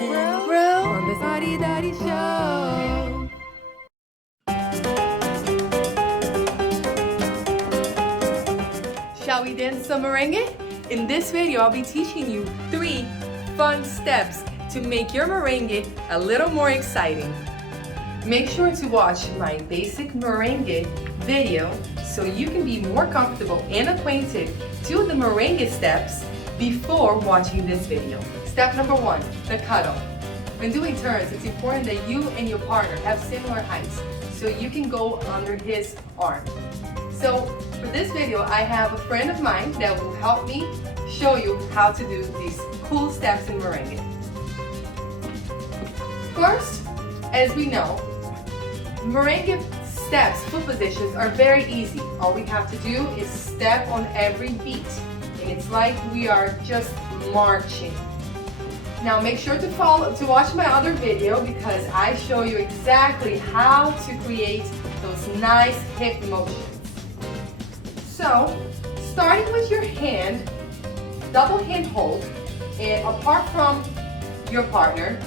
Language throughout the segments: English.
and grow on the Sadi Daddy Show. Shall we dance some merengue? In this video, I'll be teaching you 3 fun steps to make your merengue a little more exciting. Make sure to watch my basic merengue video so you can be more comfortable and acquainted to the merengue steps before watching this video. Step number 1, the cutoff. When doing turns, it's important that you and your partner have similar heights so you can go under his arm. So for this video, I have a friend of mine that will help me show you how to do these cool steps in merengue. First, as we know, merengue steps, foot positions are very easy. All we have to do is step on every beat. And it's like we are just marching. Now make sure to watch my other video because I show you exactly how to create those nice hip motions. So, starting with your hand, double hand hold, and apart from your partner,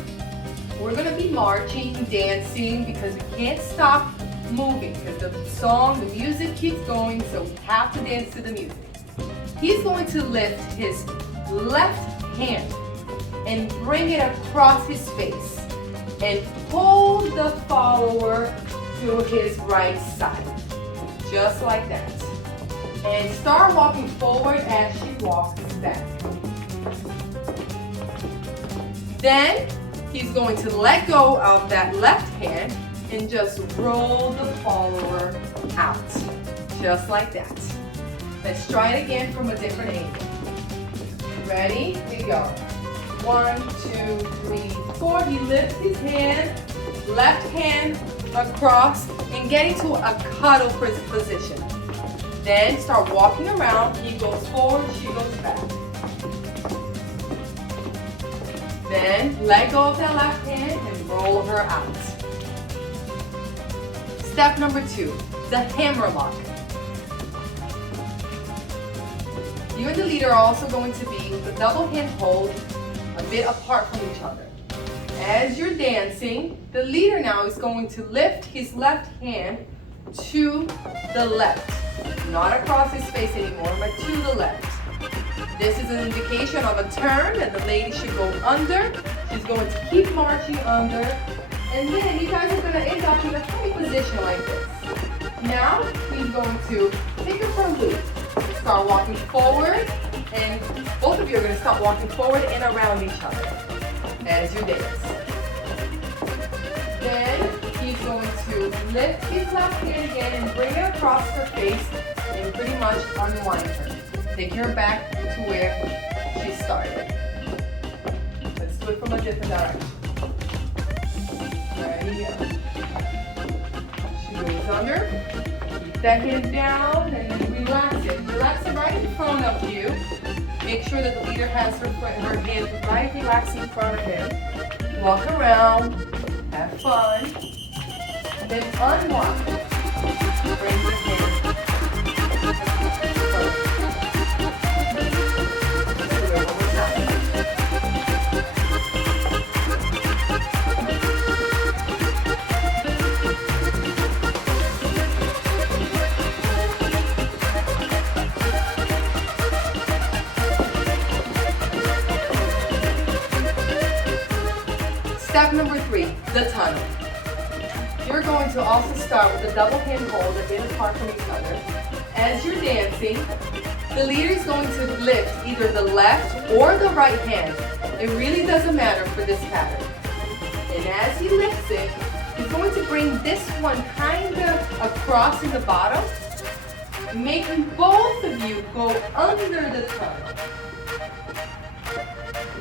we're gonna be marching, dancing, because we can't stop moving because the song, the music keeps going, so we have to dance to the music. He's going to lift his left hand and bring it across his face and pull the follower to his right side, just like that. And start walking forward as she walks back. Then he's going to let go of that left hand and just roll the follower out, just like that. Let's try it again from a different angle. Ready? Here we go. 1, 2, 3, 4. He lifts his hand, left hand across, and getting to a cuddle position. Then start walking around. He goes forward, she goes back. Then let go of that left hand and roll her out. Step number 2, the hammerlock. You and the leader are also going to be with a double hand hold a bit apart from each other. As you're dancing, the leader now is going to lift his left hand to the left. Not across his face anymore, but to the left. This is an indication of a turn and the lady should go under. She's going to keep marching under. And then you guys are going to end up in a funny position like this. Now, he's going to take her for a loop. Start walking forward, and both of you are going to start walking forward and around each other as you dance. Then he's going to lift his left hand again and bring it across her face and pretty much unwind her. Take her back to where she started. Let's do it from a different direction. Ready, go. She goes under. Keep that hand down and then relax it. Relax it right in front of you. Make sure that the leader has her hand right relaxed in front of him. Walk around. Have fun. Then unwind. Bring the hand. Step number 3, the tunnel. You're going to also start with a double hand hold a bit apart from each other. As you're dancing, the leader is going to lift either the left or the right hand. It really doesn't matter for this pattern. And as he lifts it, he's going to bring this one kind of across in the bottom, making both of you go under the tunnel.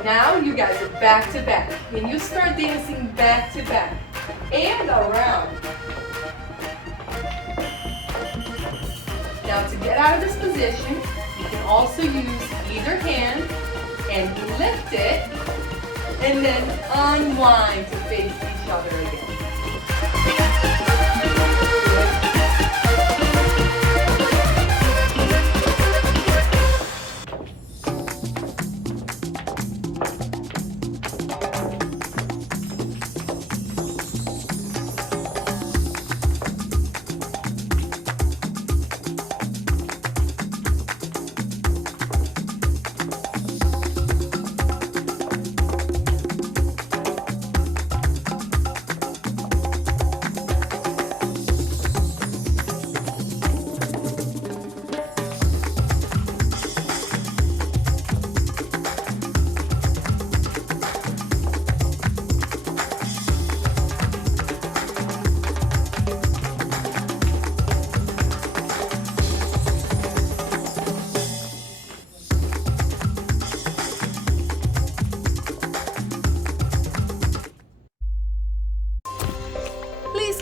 Now you guys are back to back, and you start dancing back to back and around. Now to get out of this position, you can also use either hand and lift it, and then unwind to face each other again.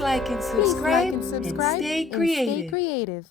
like and Please like subscribe, and subscribe and stay and stay creative. creative.